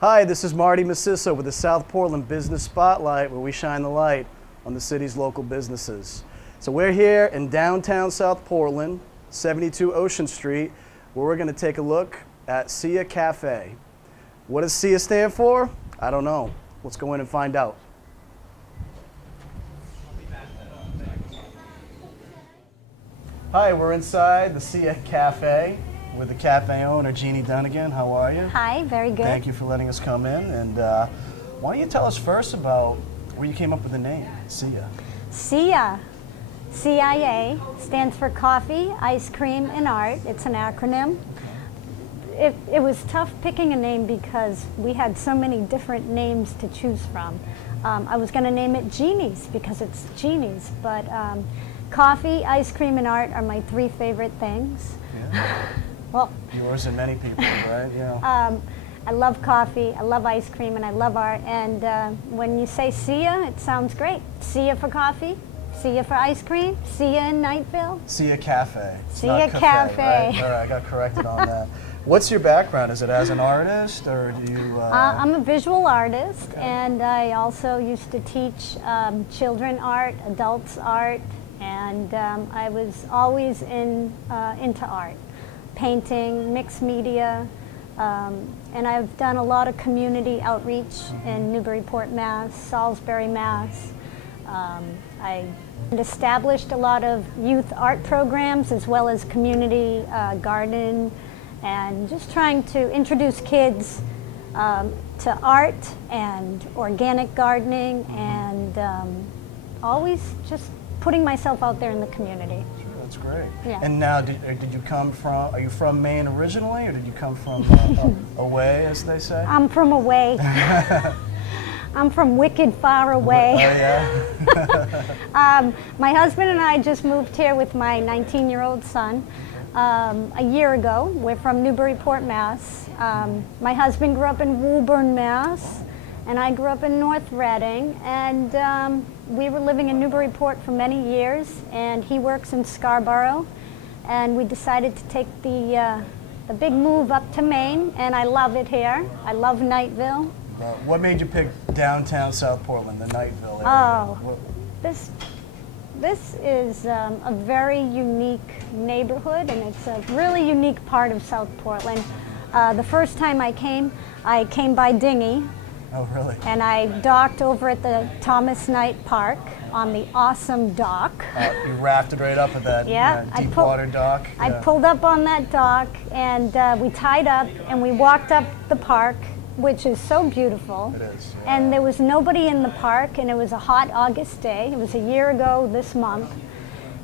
Hi, this is Marty Macisso with the South Portland Business Spotlight, where we shine the light on the city's local businesses. So we're here in downtown South Portland, 72 Ocean Street, where we're going to take a look at SIA Cafe. What does SIA stand for? I don't know. Let's go in and find out. Hi, we're inside the SIA Cafe with the cafe owner, Jeannie Dunnigan. How are you? Hi, very good. Thank you for letting us come in. And why don't you tell us first about where you came up with the name, SIA? SIA, CIA, stands for Coffee, Ice Cream, and Art. It's an acronym. It was tough picking a name because we had so many different names to choose from. I was going to name it Jeannie's because it's Jeannie's, but coffee, ice cream, and art are my three favorite things. Yeah. Well, yours and many people, right? Yeah. I love coffee, I love ice cream, and I love art. And when you say SIA, it sounds great. SIA for coffee, SIA for ice cream, SIA in Knightville. SIA Cafe. It's SIA not Cafe. Right? All right, I got corrected on that. What's your background? Is it as an artist, or do you? I'm a visual artist, Okay. and I also used to teach children art, adults art, and I was always into art, painting, mixed media, and I've done a lot of community outreach in Newburyport, Mass, Salisbury, Mass. I established a lot of youth art programs as well as community garden, and just trying to introduce kids to art and organic gardening, and always just putting myself out there in the community. That's great. Yeah. And now, did you come from? Are you from Maine originally, or did you come from away, as they say? I'm from away. I'm from wicked far away. Oh yeah. My husband and I just moved here with my 19-year-old son a year ago. We're from Newburyport, Mass. My husband grew up in Woburn, Mass, and I grew up in North Reading. And we were living in Newburyport for many years, and he works in Scarborough. And we decided to take the big move up to Maine, and I love it here. I love Knightville. What made you pick downtown South Portland, the Knightville area? Oh, this is a very unique neighborhood, and it's a really unique part of South Portland. The first time I came by dinghy. Oh, really? And I docked over at the Thomas Knight Park on the awesome dock. You rafted right up at that deep water dock. I pulled up on that dock, and we tied up, and we walked up the park, which is so beautiful. It is. Yeah. And there was nobody in the park, and it was a hot August day. It was a year ago this month.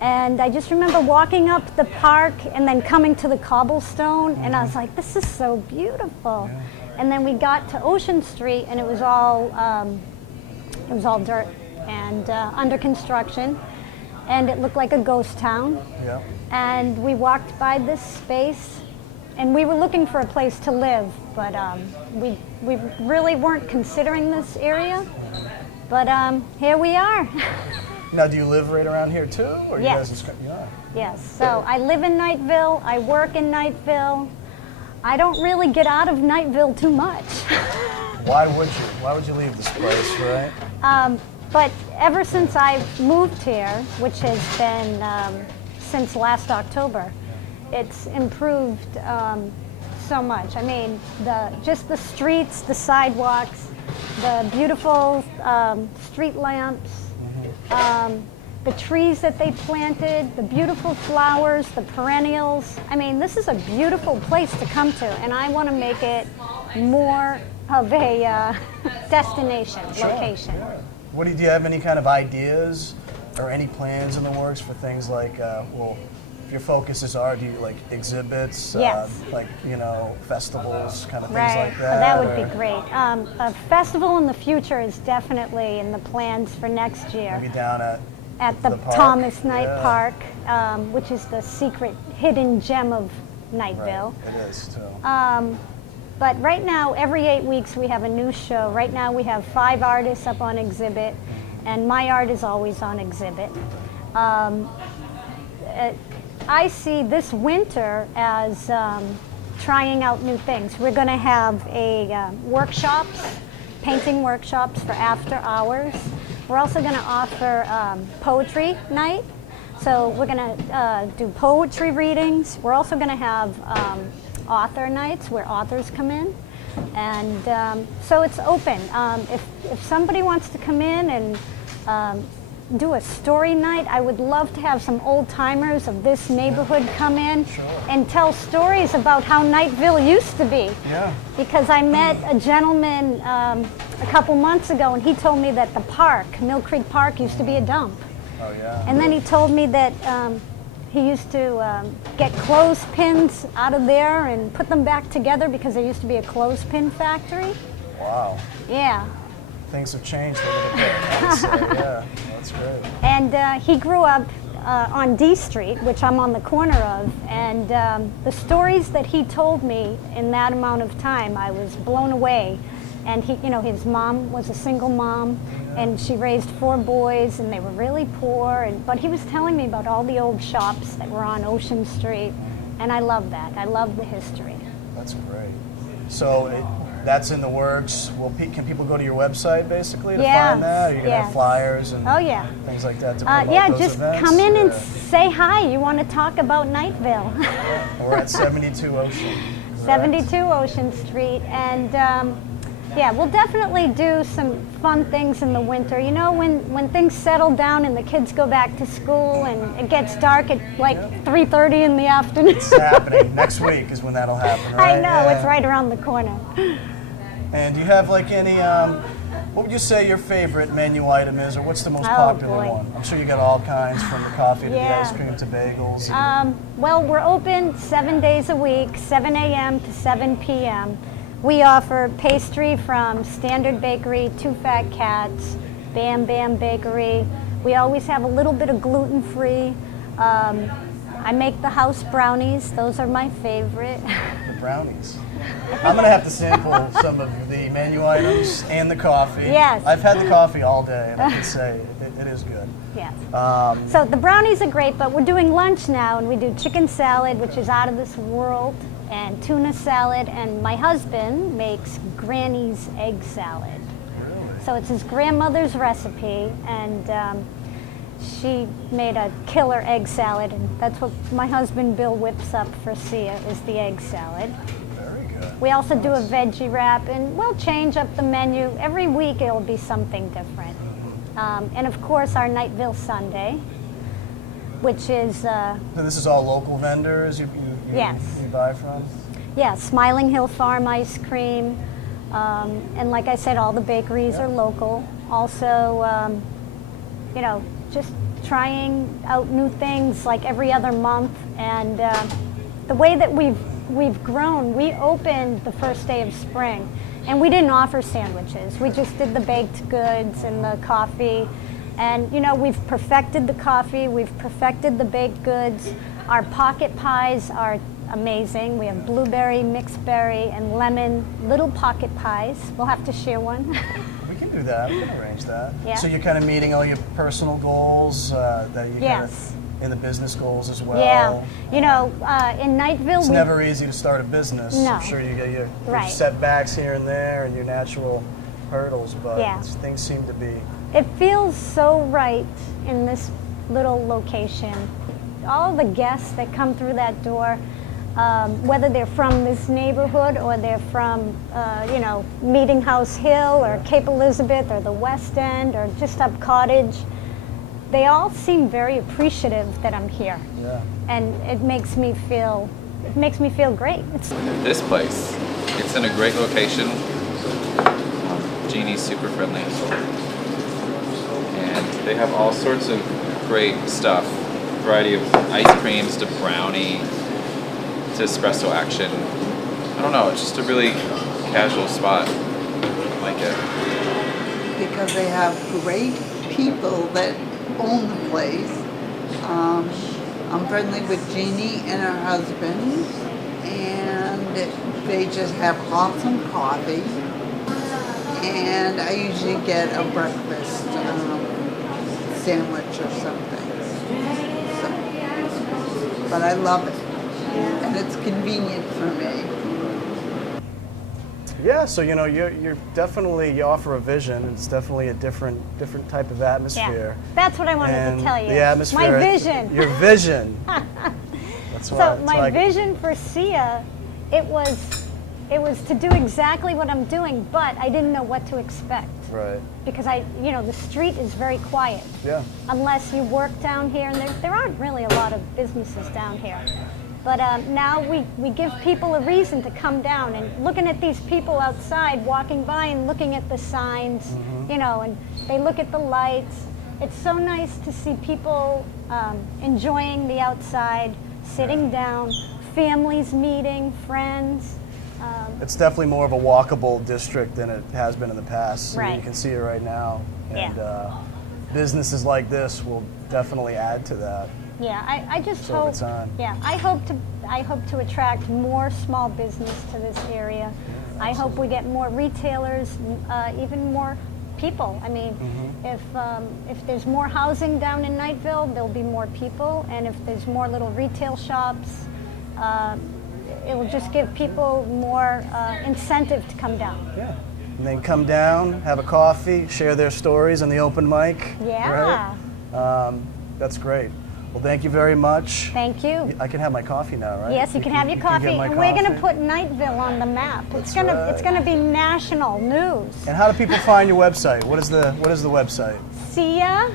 And I just remember walking up the park and then coming to the cobblestone, and I was like, this is so beautiful. Yeah. And then we got to Ocean Street, and it was all dirt and under construction, and it looked like a ghost town. Yeah. And we walked by this space, and we were looking for a place to live, but we really weren't considering this area. But here we are. Now, do you live right around here too, or Yes. you guys? Yeah. Yes. So I live in Knightville. I work in Knightville. I don't really get out of Knightville too much. Why would you? Why would you leave this place, right? But ever since I've moved here, which has been since last October, it's improved so much. I mean, just the streets, the sidewalks, the beautiful street lamps, the trees that they planted, the beautiful flowers, the perennials. I mean, this is a beautiful place to come to, and I want to make it more of a destination, location. Yeah. Do you have any kind of ideas or any plans in the works for things like, if your focus is art, do you like exhibits, Yes. festivals, kind of things Right, like that? that would be great. A festival in the future is definitely in the plans for next year. Maybe down At the park? Thomas Knight Yeah. Park, which is the secret hidden gem of Knightville. Right. It is too. But right now, every 8 weeks, we have a new show. Right now, we have 5 artists up on exhibit, and my art is always on exhibit. I see this winter as trying out new things. We're going to have a painting workshops for after hours. We're also going to offer poetry night. So we're going to do poetry readings. We're also going to have author nights where authors come in. And so it's open. If somebody wants to come in and do a story night, I would love to have some old timers of this neighborhood come in and tell stories about how Knightville used to be. Yeah. Because I met a gentleman a couple months ago, and he told me that the park, Mill Creek Park, used to be a dump. Oh, yeah. And then he told me that he used to get clothespins out of there and put them back together because there used to be a clothespin factory. Wow. Yeah. Things have changed a little bit, I'd say. Yeah, that's great. And he grew up on D Street, which I'm on the corner of, and the stories that he told me in that amount of time, I was blown away. And he, his mom was a single mom, and she raised 4 boys, and they were really poor. But he was telling me about all the old shops that were on Ocean Street, and I love that. I love the history. That's great. So that's in the works. Can people go to your website basically to find that? Are you going to have flyers and things like that to promote those just events? come in and say hi. You want to talk about Knightville. We're at 72 Ocean. Correct? 72 Ocean Street. And we'll definitely do some fun things in the winter. You know, when things settle down and the kids go back to school and it gets dark at like 3:30 in the afternoon. It's happening. Next week is when that'll happen, right? I know, it's right around the corner. And do you have like any, what would you say your favorite menu item is, or what's the most popular one? I'm sure you got all kinds, from the coffee to the ice cream to bagels. Well, we're open 7 days a week, 7 a.m. to 7 p.m. We offer pastry from Standard Bakery, Two Fat Cats, Bam Bam Bakery. We always have a little bit of gluten-free. I make the house brownies. Those are my favorite. The brownies. I'm going to have to sample some of the menu items and the coffee. Yes. I've had the coffee all day, and I can say it is good. Yes. So the brownies are great, but we're doing lunch now, and we do chicken salad, which is out of this world, and tuna salad, and my husband makes Granny's egg salad. Really? So it's his grandmother's recipe, and she made a killer egg salad, and that's what my husband Bill whips up for Sia, is the egg salad. Very good. We also do a veggie wrap, and we'll change up the menu. Every week it'll be something different. And of course our Knightville Sundae, which is... So this is all local vendors you buy from? Yeah, Smiling Hill Farm ice cream. And like I said, all the bakeries are local. Also, just trying out new things like every other month. And the way that we've grown, we opened the first day of spring, and we didn't offer sandwiches. We just did the baked goods and the coffee. And we've perfected the coffee, we've perfected the baked goods. Our pocket pies are amazing. We have blueberry, mixed berry, and lemon little pocket pies. We'll have to share one. We can do that. We can arrange that. Yeah. So you're kind of meeting all your personal goals that you kind of in the business goals as well. Yeah. In Knightville, it's never easy to start a business. No. I'm sure you get your setbacks here and there and your natural hurdles, but things seem to be. It feels so right in this little location. All the guests that come through that door, whether they're from this neighborhood or they're from, Meeting House Hill or Cape Elizabeth or the West End or just up Cottage, they all seem very appreciative that I'm here. Yeah. And it makes me feel great. This place, it's in a great location. Jeannie's super friendly. And they have all sorts of great stuff. Variety of ice creams to brownie to espresso action. I don't know, it's just a really casual spot. I like it. Because they have great people that own the place. I'm friendly with Jeannie and her husband, and they just have awesome coffee. And I usually get a breakfast sandwich or something. But I love it. and it's convenient for me. Yeah, so you know, you're definitely, you offer a vision. It's definitely a different type of atmosphere. Yeah, that's what I wanted And to tell you. the atmosphere. My vision. Your vision. That's why. So my vision for SIA, it was to do exactly what I'm doing, but I didn't know what to expect. Right. Because the street is very quiet. Yeah. Unless you work down here, and there aren't really a lot of businesses down here. But now we give people a reason to come down, and looking at these people outside walking by and looking at the signs, and they look at the lights. It's so nice to see people enjoying the outside, sitting down, families meeting, friends. It's definitely more of a walkable district than it has been in the past. I mean, Right. you can see it right now. And Yeah. businesses like this will definitely add to that. Yeah, I just So over hope. time. Yeah, I hope to attract more small business to this area. I hope we get more retailers, even more people. I mean, if there's more housing down in Knightville, there'll be more people, and if there's more little retail shops, it will just give people more incentive to come down. Yeah. And then come down, have a coffee, share their stories on the open mic. Yeah. Right? That's great. Well, thank you very much. Thank you. I can have my coffee now, right? Yes, you can have your get coffee, my and we're going to coffee. put Knightville on the map. It's That's it's going to be national news. And how do people find your website? What is the website? CIA,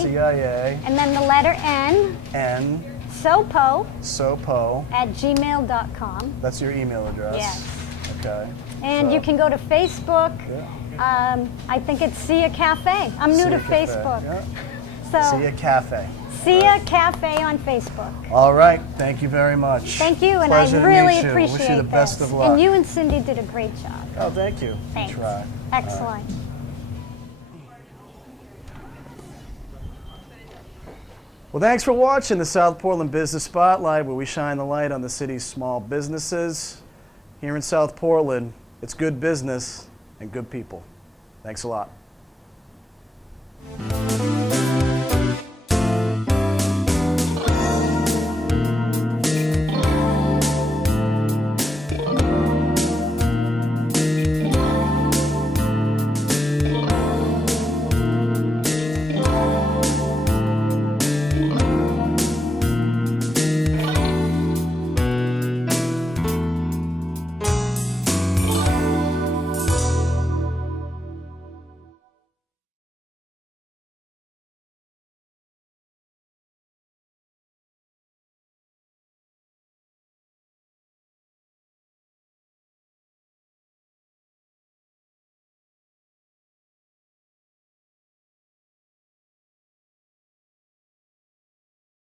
CIA and then the letter N, N SOPO SOPO. at gmail.com. That's your email address. Yes. Okay. And So- you can go to Facebook. Yeah. I think it's Sia Cafe. I'm new Sia to Cafe, Facebook. Yeah. So Sia Cafe. Sia Cafe on Facebook. All right. Thank you very much. Thank you, and Pleasure I to really meet you. appreciate Wish you the best this. of luck. And you and Cindy did a great job. Oh, thank you. Thanks. We try. Excellent. Well, thanks for watching the South Portland Business Spotlight, where we shine the light on the city's small businesses. Here in South Portland, it's good business and good people. Thanks a lot.